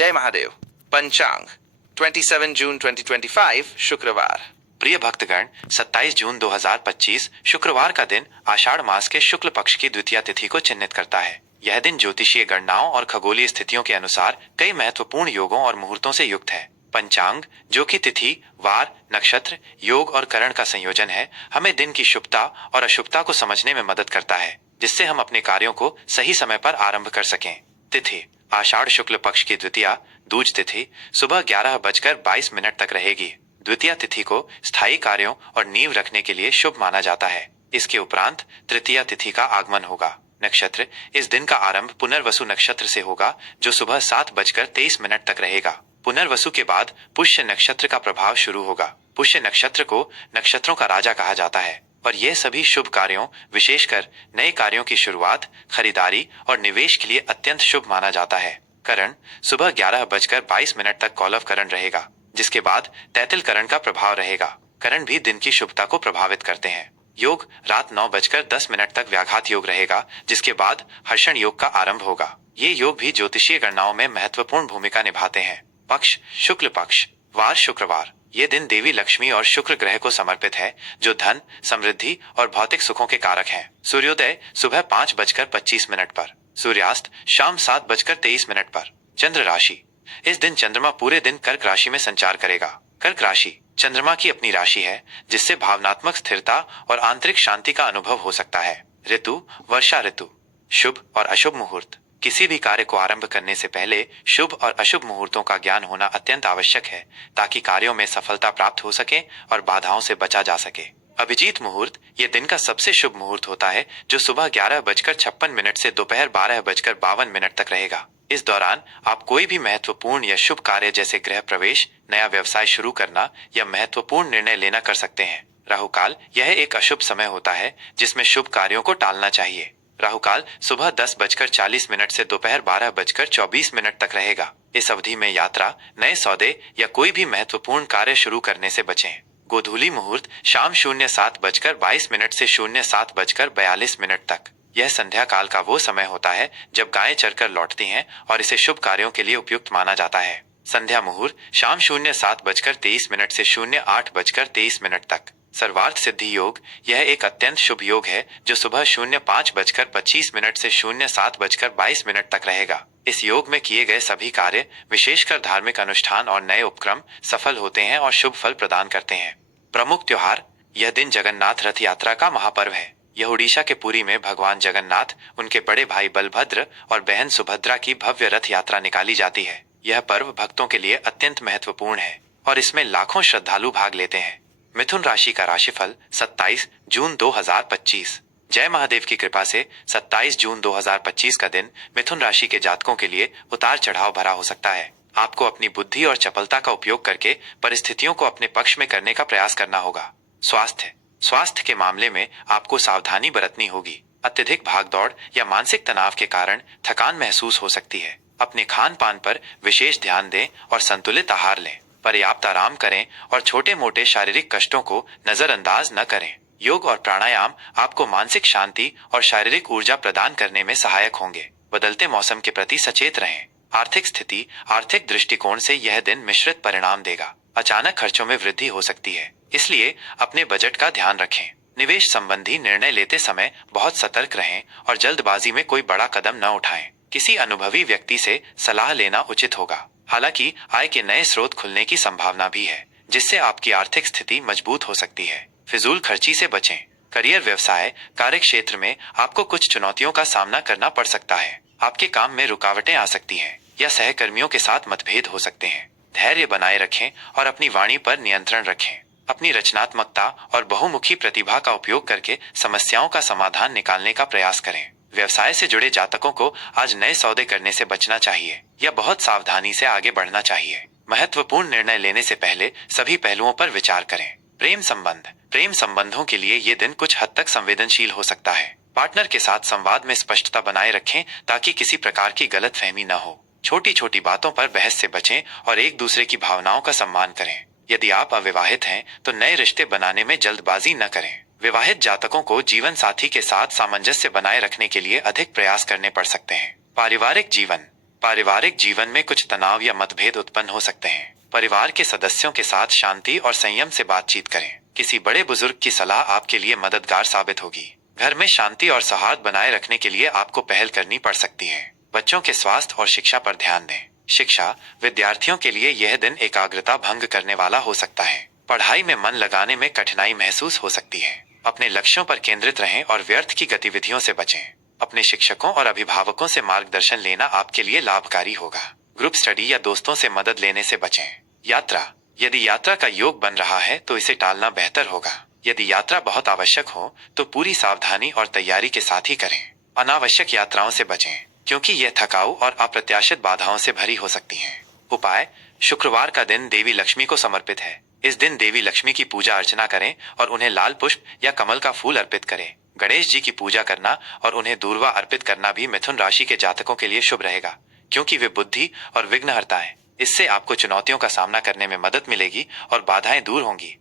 जय महादेव। पंचांग 27 जून 2025 शुक्रवार। प्रिय भक्तगण, 27 जून 2025 शुक्रवार का दिन आषाढ़ मास के शुक्ल पक्ष की द्वितीया तिथि को चिन्हित करता है। यह दिन ज्योतिषीय गणनाओं और खगोलीय स्थितियों के अनुसार कई महत्वपूर्ण योगों और मुहूर्तों से युक्त है। पंचांग, जो कि तिथि, वार, नक्षत्र, योग और करण का संयोजन है, हमें दिन की शुभता और अशुभता को समझने में मदद करता है, जिससे हम अपने कार्यों को सही समय पर आरंभ कर सकें। तिथि आषाढ़ शुक्ल पक्ष की द्वितीया दूज तिथि सुबह 11:22 तक रहेगी। द्वितीया तिथि को स्थायी कार्यों और नींव रखने के लिए शुभ माना जाता है। इसके उपरांत तृतीया तिथि का आगमन होगा। नक्षत्र इस दिन का आरंभ पुनर्वसु नक्षत्र से होगा, जो सुबह 7:23 तक रहेगा। पुनर्वसु के बाद पुष्य नक्षत्र का प्रभाव शुरू होगा। पुष्य नक्षत्र को नक्षत्रों का राजा कहा जाता है और यह सभी शुभ कार्यों, विशेषकर नए कार्यों की शुरुआत, खरीदारी और निवेश के लिए अत्यंत शुभ माना जाता है। करण सुबह 11:22 तक कौलव करण रहेगा, जिसके बाद तैतिल करण का प्रभाव रहेगा। करण भी दिन की शुभता को प्रभावित करते हैं। योग रात 9:10 तक व्याघात योग रहेगा, जिसके बाद हर्षण योग का आरंभ होगा। ये योग भी ज्योतिषीय गणनाओं में महत्वपूर्ण भूमिका निभाते हैं। पक्ष शुक्ल पक्ष, वार शुक्रवार। ये दिन देवी लक्ष्मी और शुक्र ग्रह को समर्पित है, जो धन, समृद्धि और भौतिक सुखों के कारक हैं। सूर्योदय सुबह 5:25 पर, सूर्यास्त शाम 7:23 पर। चंद्र राशि इस दिन चंद्रमा पूरे दिन कर्क राशि में संचार करेगा। कर्क राशि चंद्रमा की अपनी राशि है, जिससे भावनात्मक स्थिरता और आंतरिक शांति का अनुभव हो सकता है। ऋतु वर्षा ऋतु। शुभ और अशुभ मुहूर्त। किसी भी कार्य को आरंभ करने से पहले शुभ और अशुभ मुहूर्तों का ज्ञान होना अत्यंत आवश्यक है, ताकि कार्यों में सफलता प्राप्त हो सके और बाधाओं से बचा जा सके। अभिजीत मुहूर्त ये दिन का सबसे शुभ मुहूर्त होता है, जो सुबह 11:56 से दोपहर 12:52 तक रहेगा। इस दौरान आप कोई भी महत्वपूर्ण या शुभ कार्य जैसे गृह प्रवेश, नया व्यवसाय शुरू करना या महत्वपूर्ण निर्णय लेना कर सकते हैं। राहुकाल यह एक अशुभ समय होता है, जिसमें शुभ कार्यों को टालना चाहिए। राहुकाल सुबह 10:40 से दोपहर 12:24 तक रहेगा। इस अवधि में यात्रा, नए सौदे या कोई भी महत्वपूर्ण कार्य शुरू करने से बचें। गोधूली मुहूर्त शाम 07:22 से 07:42 तक। यह संध्या काल का वो समय होता है जब गायें चरकर लौटती हैं और इसे शुभ कार्यों के लिए उपयुक्त माना जाता है। संध्या मुहूर्त शाम 07:23 से 08:23 तक। सर्वार्थ सिद्धि योग यह एक अत्यंत शुभ योग है, जो सुबह 05:25 से 07:22 तक रहेगा। इस योग में किए गए सभी कार्य, विशेषकर धार्मिक अनुष्ठान और नए उपक्रम, सफल होते हैं और शुभ फल प्रदान करते हैं। प्रमुख त्योहार। यह दिन जगन्नाथ रथ यात्रा का महापर्व है। यह उड़ीसा के पुरी में भगवान जगन्नाथ, उनके बड़े भाई बलभद्र और बहन सुभद्रा की भव्य रथ यात्रा निकाली जाती है। यह पर्व भक्तों के लिए अत्यंत महत्वपूर्ण है और इसमें लाखों श्रद्धालु भाग लेते हैं। मिथुन राशि का राशिफल 27 जून 2025। जय महादेव की कृपा से 27 जून 2025 का दिन मिथुन राशि के जातकों के लिए उतार चढ़ाव भरा हो सकता है। आपको अपनी बुद्धि और चपलता का उपयोग करके परिस्थितियों को अपने पक्ष में करने का प्रयास करना होगा। स्वास्थ्य के मामले में आपको सावधानी बरतनी होगी। अत्यधिक भागदौड़ या मानसिक तनाव के कारण थकान महसूस हो सकती है। अपने खान पान पर विशेष ध्यान दें और संतुलित आहार लें। पर्याप्त आराम करें और छोटे मोटे शारीरिक कष्टों को नजरअंदाज न करें। योग और प्राणायाम आपको मानसिक शांति और शारीरिक ऊर्जा प्रदान करने में सहायक होंगे। बदलते मौसम के प्रति सचेत रहें। आर्थिक स्थिति। आर्थिक दृष्टिकोण से यह दिन मिश्रित परिणाम देगा। अचानक खर्चों में वृद्धि हो सकती है, इसलिए अपने बजट का ध्यान रखें। निवेश संबंधी निर्णय लेते समय बहुत सतर्क रहें और जल्दबाजी में कोई बड़ा कदम न उठाएं। किसी अनुभवी व्यक्ति से सलाह लेना उचित होगा। हालांकि आय के नए स्रोत खुलने की संभावना भी है, जिससे आपकी आर्थिक स्थिति मजबूत हो सकती है। फिजूल खर्ची से बचें। करियर व्यवसाय। कार्य क्षेत्र में आपको कुछ चुनौतियों का सामना करना पड़ सकता है। आपके काम में रुकावटें आ सकती हैं या सहकर्मियों के साथ मतभेद हो सकते हैं। धैर्य बनाए रखें और अपनी वाणी पर नियंत्रण रखें। अपनी रचनात्मकता और बहुमुखी प्रतिभा का उपयोग करके समस्याओं का समाधान निकालने का प्रयास करें। व्यवसाय से जुड़े जातकों को आज नए सौदे करने से बचना चाहिए या बहुत सावधानी से आगे बढ़ना चाहिए। महत्वपूर्ण निर्णय लेने से पहले सभी पहलुओं पर विचार करें। प्रेम संबंधों के लिए ये दिन कुछ हद तक संवेदनशील हो सकता है। पार्टनर के साथ संवाद में स्पष्टता बनाए रखें, ताकि किसी प्रकार की गलतफहमी न हो। छोटी छोटी बातों पर बहस से बचें और एक दूसरे की भावनाओं का सम्मान करें। यदि आप अविवाहित हैं तो नए रिश्ते बनाने में जल्दबाजी न करें। विवाहित जातकों को जीवन साथी के साथ सामंजस्य बनाए रखने के लिए अधिक प्रयास करने पड़ सकते हैं। पारिवारिक जीवन। पारिवारिक जीवन में कुछ तनाव या मतभेद उत्पन्न हो सकते हैं। परिवार के सदस्यों के साथ शांति और संयम से बातचीत करें। किसी बड़े बुजुर्ग की सलाह आपके लिए मददगार साबित होगी। घर में शांति और सौहार्द बनाए रखने के लिए आपको पहल करनी पड़ सकती है। बच्चों के स्वास्थ्य और शिक्षा पर ध्यान दें। शिक्षा विद्यार्थियों के लिए यह दिन एकाग्रता भंग करने वाला हो सकता है। पढ़ाई में मन लगाने में कठिनाई महसूस हो सकती है। अपने लक्ष्यों पर केंद्रित रहें और व्यर्थ की गतिविधियों से बचें। अपने शिक्षकों और अभिभावकों से मार्गदर्शन लेना आपके लिए लाभकारी होगा। ग्रुप स्टडी या दोस्तों से मदद लेने से बचें। यात्रा, यदि यात्रा का योग बन रहा है तो इसे टालना बेहतर होगा। यदि यात्रा बहुत आवश्यक हो तो पूरी सावधानी और तैयारी के साथ ही करें। अनावश्यक यात्राओं से बचें क्योंकि यह थकाऊ और अप्रत्याशित बाधाओं से भरी हो सकती हैं। उपाय, शुक्रवार का दिन देवी लक्ष्मी को समर्पित है। इस दिन देवी लक्ष्मी की पूजा अर्चना करें और उन्हें लाल पुष्प या कमल का फूल अर्पित करें। गणेश जी की पूजा करना और उन्हें दूर्वा अर्पित करना भी मिथुन राशि के जातकों के लिए शुभ रहेगा, क्योंकि वे बुद्धि और विघ्नहर्ता हैं। इससे आपको चुनौतियों का सामना करने में मदद मिलेगी और बाधाएं दूर होंगी।